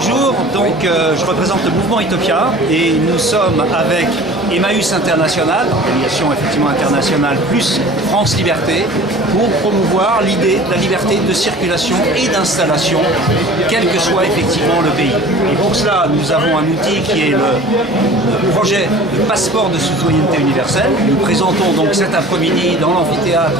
Bonjour, donc je représente le mouvement Utopia et nous sommes avec Emmaüs International, organisation effectivement internationale, plus France Liberté, pour promouvoir l'idée de la liberté de circulation et d'installation, quel que soit effectivement le pays. Et pour cela, nous avons un outil qui est le projet de passeport de citoyenneté universelle. Nous présentons donc cet après-midi dans l'amphithéâtre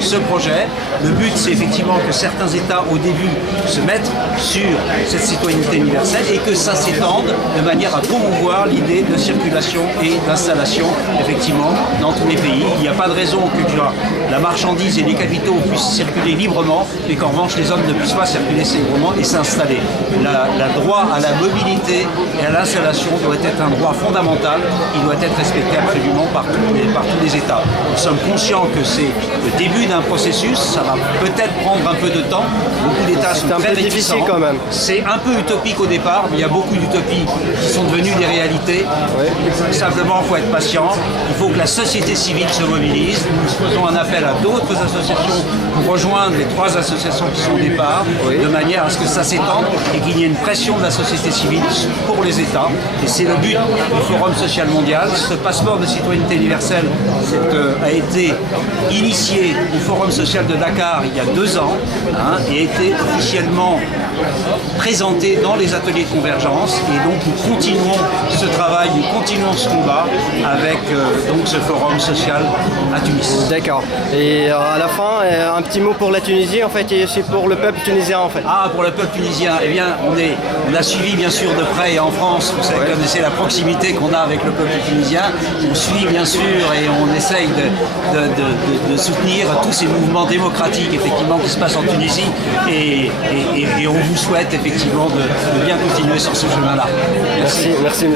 ce projet. Le but, c'est effectivement que certains États, au début, se mettent sur cette citoyenneté universelle et que ça s'étende de manière à promouvoir l'idée de circulation et d'installation, effectivement, dans tous les pays. Il n'y a pas de raison que la marchandise et les capitaux puissent circuler librement, mais qu'en revanche, les hommes ne puissent pas circuler librement et s'installer. Le droit à la mobilité et à l'installation doit être un droit fondamental. Il doit être respecté absolument par tous les États. Nous sommes conscients que c'est le début d'un processus. Ça va peut-être prendre un peu de temps. Beaucoup d'États sont très réticents. Quand même. C'est un peu utopique au départ, mais il y a beaucoup d'utopies qui sont devenues des réalités. Oui. Simplement, il faut être patient. Il faut que la société civile se mobilise. Nous faisons un appel à d'autres associations pour rejoindre les 3 associations qui sont au départ, de manière à ce que ça s'étende et qu'il y ait une pression de la société civile pour les États. Et c'est le but du Forum social mondial. Ce passeport de citoyenneté universelle a été initié au Forum social de Dakar il y a 2 ans et a été officiellement présenté dans les ateliers de convergence. Et donc nous continuons ce travail, nous continuons ce combat avec donc ce Forum social à Tunis. D'accord. Et à la fin, un petit mot pour la Tunisie en fait, et c'est pour le peuple tunisien en fait. Ah, pour le peuple tunisien, eh bien, on a suivi bien sûr de près en France, vous savez, connaissez la proximité qu'on a avec le peuple tunisien. On suit bien sûr et on essaye de soutenir tous ces mouvements démocratiques effectivement qui se passent en Tunisie et on vous souhaite effectivement de bien continuer sur ce chemin-là. Merci monsieur.